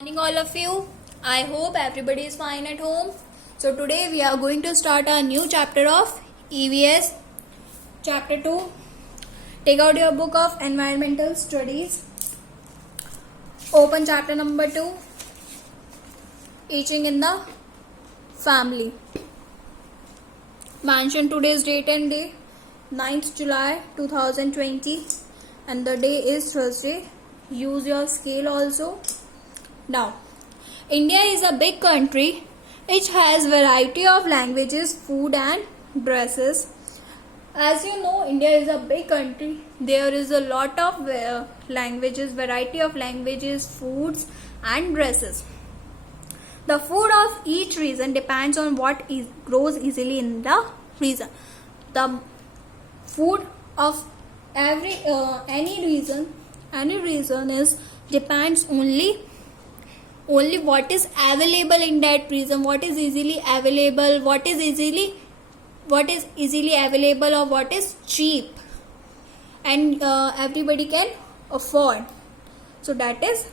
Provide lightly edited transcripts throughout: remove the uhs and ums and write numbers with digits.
Morning all of you. I hope everybody is fine at home. So today we are going to start a new chapter of EVS. Chapter 2. Take out your book of environmental studies. Open chapter number 2. Eating in the family. Mention today's date and day. 9th July 2020 and the day is Thursday. Use your scale also. Now, India is a big country which has variety of languages, food and dresses. As you know, India is a big country. There is a lot of languages, variety of languages, foods and dresses. The food of each region depends on what grows easily in the region. The food of any region is depends only what is available in that region, what is easily available, what is easily available or what is cheap and everybody can afford. So that is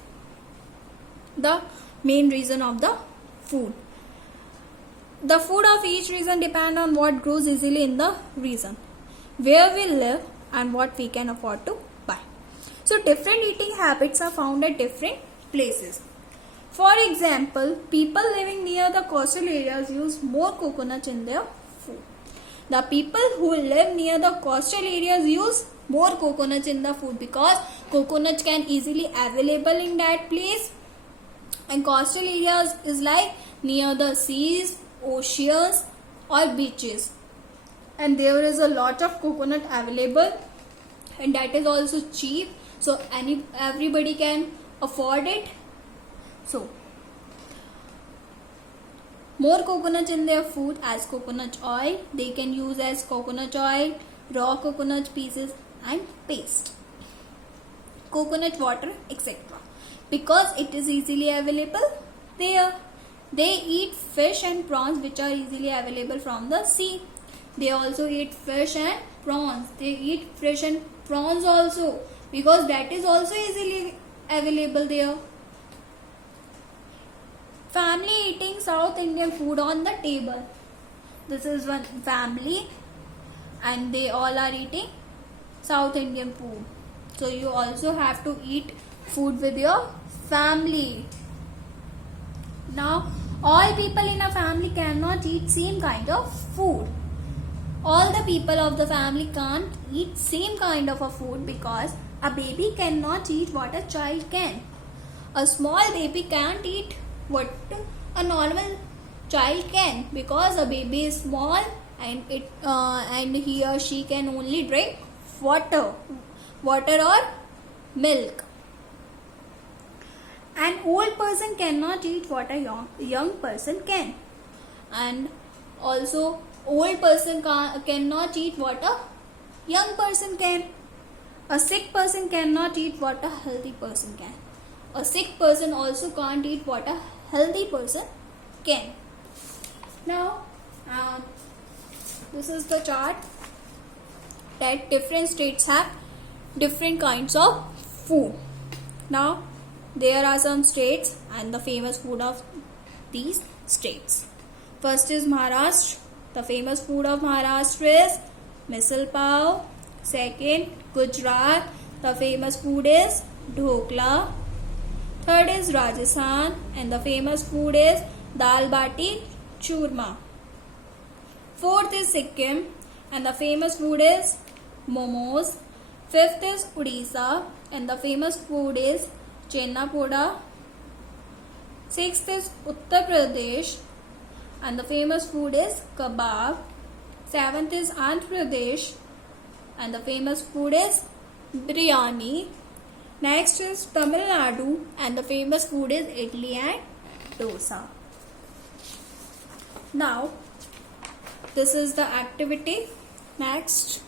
the main reason of the food. The food of each region depend on what grows easily in the region, where we live and what we can afford to buy. So different eating habits are found at different places. For example, people living near the coastal areas use more coconut in their food. The people who live near the coastal areas use more coconut in the food because coconut can easily available in that place. And coastal areas is like near the seas, oceans or beaches. And there is a lot of coconut available and that is also cheap. So everybody can afford it. So, more coconut in their food as coconut oil. They can use as coconut oil, raw coconut pieces and paste, coconut water, etc. Because it is easily available there. They eat fish and prawns which are easily available from the sea. They also eat fish and prawns. They eat fish and prawns also because that is also easily available there. Family eating South Indian food on the table. This is one family and they all are eating South Indian food. So you also have to eat food with your family. Now all people in a family cannot eat same kind of food. All the people of the family can't eat same kind of a food because a baby cannot eat what a child can. A small baby can't eat what a normal child can because a baby is small and he or she can only drink water or milk. An old person cannot eat what a young person can, and also old person cannot eat what a young person can. A sick person cannot eat what a healthy person can. A sick person also can't eat what a healthy person can. Now, this is the chart that different states have different kinds of food. Now, there are some states and the famous food of these states. First is Maharashtra. The famous food of Maharashtra is misal pav. Second, Gujarat. The famous food is dhokla. Third is Rajasthan and the famous food is dal bati churma. Fourth is Sikkim and the famous food is momos. Fifth is Odisha and the famous food is chenna poda. Sixth is Uttar Pradesh and the famous food is kebab. Seventh is Andhra Pradesh and the famous food is biryani. Next is Tamil Nadu and the famous food is idli and dosa. Now, this is the activity. Next,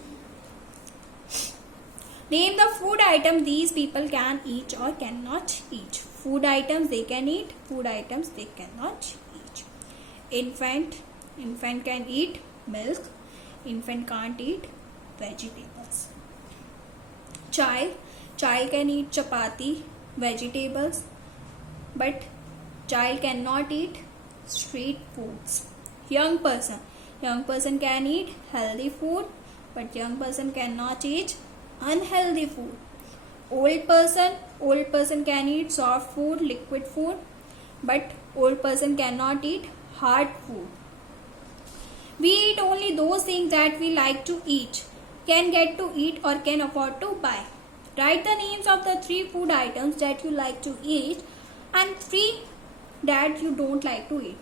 name the food item these people can eat or cannot eat. Food items they can eat, food items they cannot eat. Infant can eat milk. Infant can't eat vegetables. Child can eat chapati, vegetables. but child cannot eat street foods. Young person can eat healthy food, but young person cannot eat unhealthy food. Old person can eat soft food, liquid food, but old person cannot eat hard food. We eat only those things that we like to eat, can get to eat, or can afford to buy. Write the names of the 3 food items that you like to eat and 3 that you don't like to eat.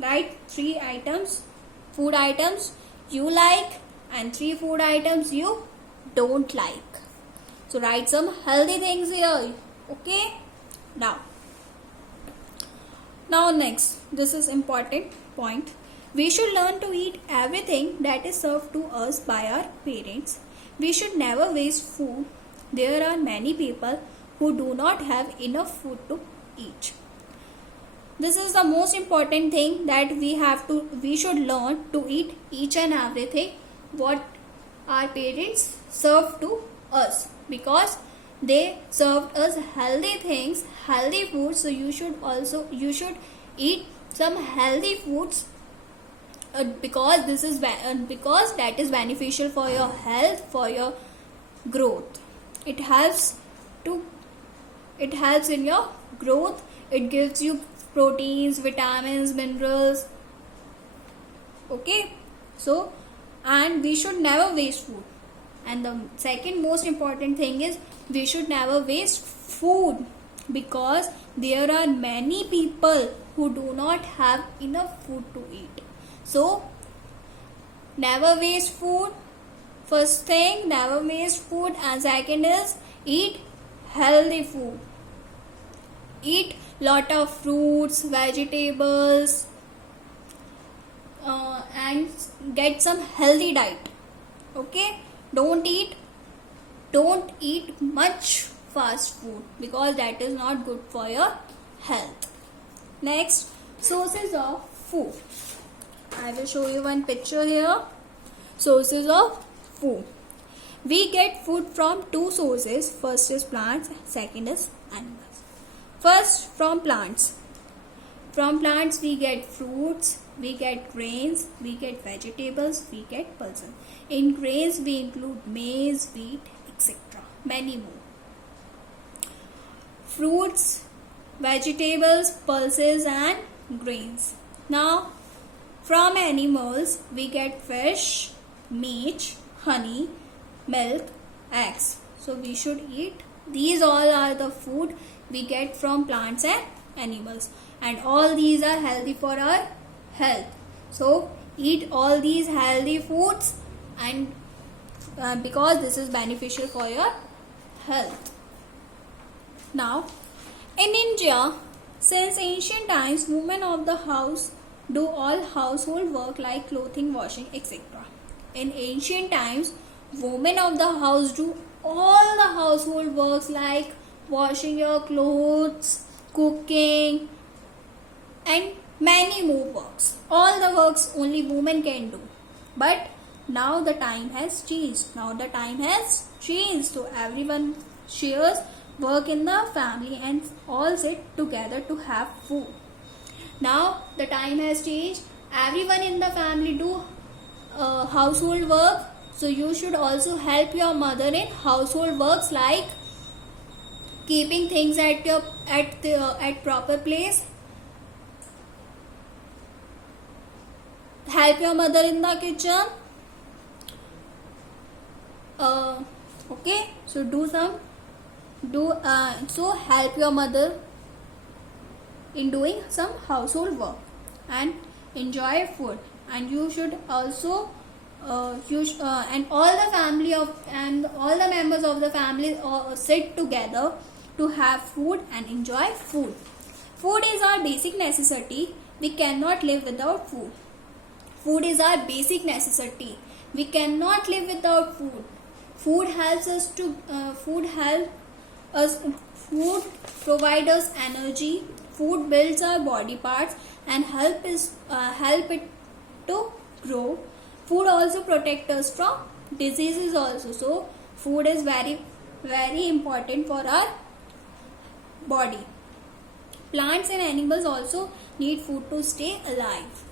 Write 3 food items you like, and 3 food items you don't like. So write some healthy things here. Okay? Now next, this is important point. We should learn to eat everything that is served to us by our parents. We should never waste food. There are many people who do not have enough food to eat. This is the most important thing, that we should learn to eat each and everything what our parents served to us, because they served us healthy things, healthy food. So you should eat some healthy foods, because that is beneficial for your health, for your growth. It helps in your growth. It gives you proteins, vitamins, minerals. Okay, so, and we should never waste food. And the second most important thing is, we should never waste food, because there are many people who do not have enough food to eat. So never waste food. First thing, never waste food. And second is, eat healthy food. Eat lot of fruits, vegetables, and get some healthy diet. Okay, don't eat much fast food, because that is not good for your health. Next, sources of food. I will show you one picture here. Sources of food. We get food from 2 sources. First is plants, second is animals. First, from plants. From plants we get fruits, we get grains, we get vegetables, we get pulses. In grains we include maize, wheat, etc. Many more. Fruits, vegetables, pulses and grains. Now, from animals we get fish, meat, honey, milk, eggs. So we should eat. These all are the food we get from plants and animals, and all these are healthy for our health. So eat all these healthy foods, and because this is beneficial for your health. Now, in India, since ancient times, women of the house do all household work like clothing, washing, etc. In ancient times, women of the house do all the household works like washing your clothes, cooking, and many more works. All the works only women can do. But now the time has changed. So everyone shares work in the family and all sit together to have food. Now the time has changed. Everyone in the family do household work. So you should also help your mother in household works like keeping things at proper place. Help your mother in the kitchen. Okay, so so help your mother in doing some household work and enjoy food. And you should also and all the members of the family sit together to have food and enjoy food. Food is our basic necessity. We cannot live without food. Food is our basic necessity. We cannot live without food. Food provides us energy. Food builds our body parts and help it to grow. Food also protects us from diseases also. So food is very, very important for our body. Plants and animals also need food to stay alive.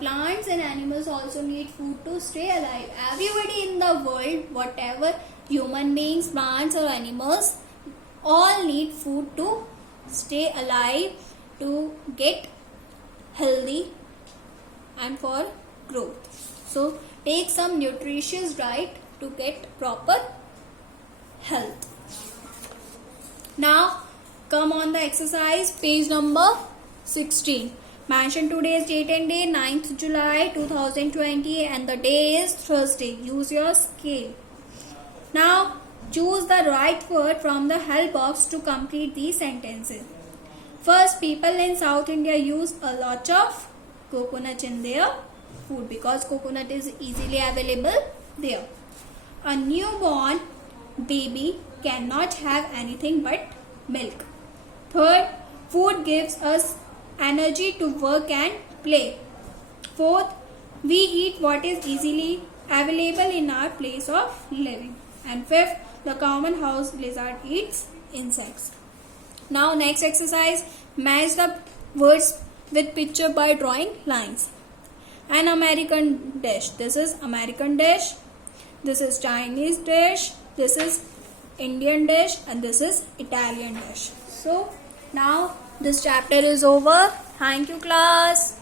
Plants and animals also need food to stay alive. Everybody in the world, whatever human beings, plants or animals, all need food to stay alive, to get healthy and for growth. So take some nutritious diet to get proper health. Now come on the exercise, page number 16. Mention today's date and day, 9th July 2020, and the day is Thursday. Use your scale. Now choose the right word from the help box to complete these sentences. First, people in South India use a lot of coconut in their food because coconut is easily available there. A newborn baby cannot have anything but milk. Third, food gives us energy to work and play. Fourth, we eat what is easily available in our place of living. And fifth, the common house lizard eats insects. Now next exercise, match the words with picture by drawing lines. An American dish. This is American dish. This is Chinese dish. This is Indian dish, and this is Italian dish. So now this chapter is over. Thank you, class.